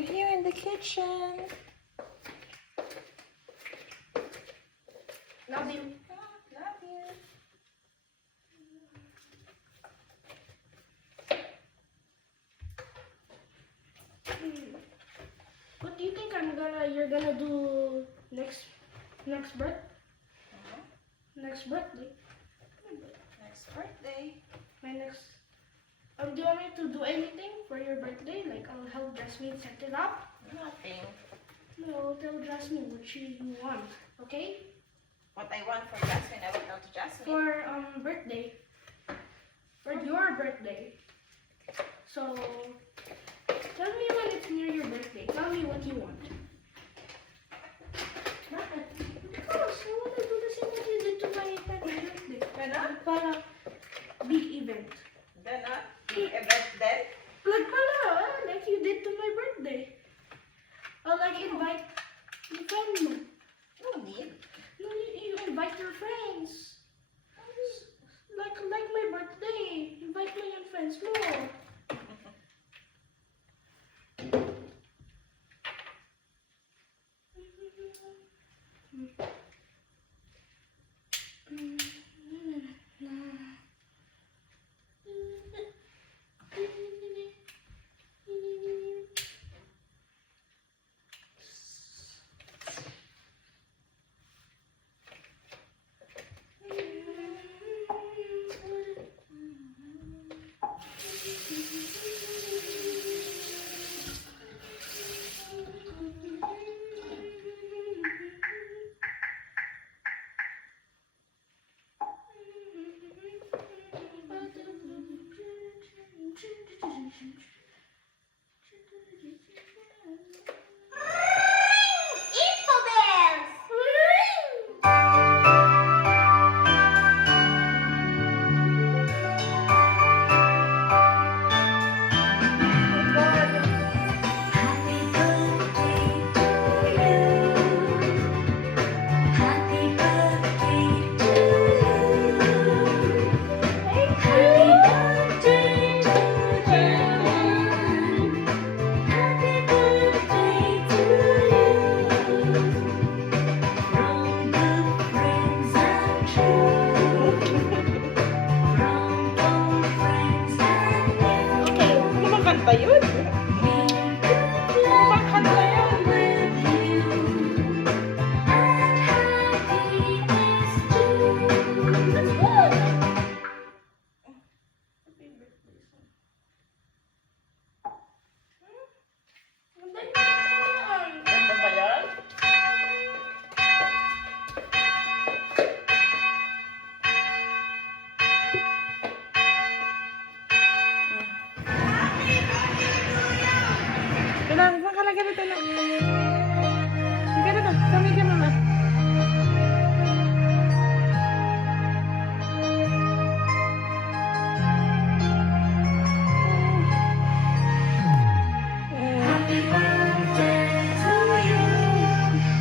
we're here in the kitchen. Love you. Love you. What do you think you're gonna do next birthday? Next birthday? Next birthday. My next. Do you want me to do anything for your birthday? Like I'll help Jasmine set it up. Nothing. No, tell Jasmine what you want. Okay? What I want for Jasmine, I will tell to Jasmine. For birthday. For your birthday. So tell me when it's near your birthday. Tell me what you want. Bakit? Because I want to do the same what you did to my birthday. Ganon? Para big event. Ganon? Event then? Like like you did to my birthday. Or like invite your friend mo. No need. No, you invite your friends. Like my birthday. Invite mo yung friends mo. Ba yun? Pangkanta yan. Ganda ba yan? Ganun, ganito lang. Ganito, kami ka mama. Happy birthday to you.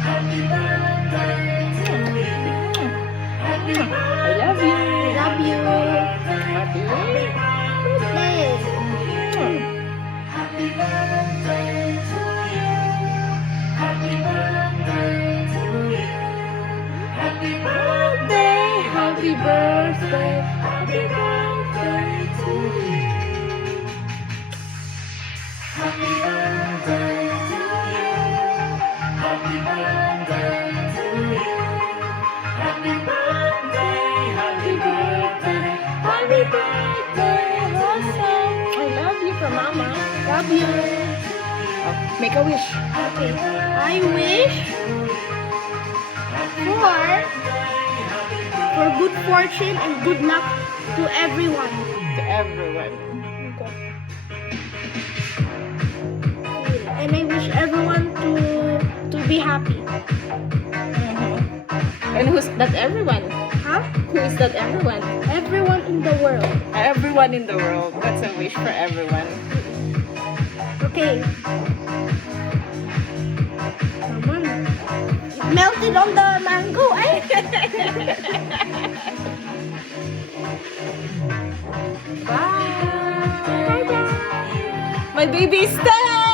Happy birthday to you. Happy birthday. I love you. Love you. Happy Birthday. Happy birthday to you. Happy birthday to you. Happy birthday. Happy birthday. Happy birthday to you. Happy birthday to you. Happy birthday to you. Happy birthday. Happy birthday. Happy birthday. Awesome. I love you from mama. Love you. Oh, make a wish. Okay. I wish for good fortune and good luck to everyone. To everyone. And I wish everyone to be happy. And who's that everyone? Huh? Who is that everyone? Everyone in the world. Everyone in the world. That's a wish for everyone. Okay. Come on. It melted on the mango, eh? Bye. Bye-bye. My baby is dead.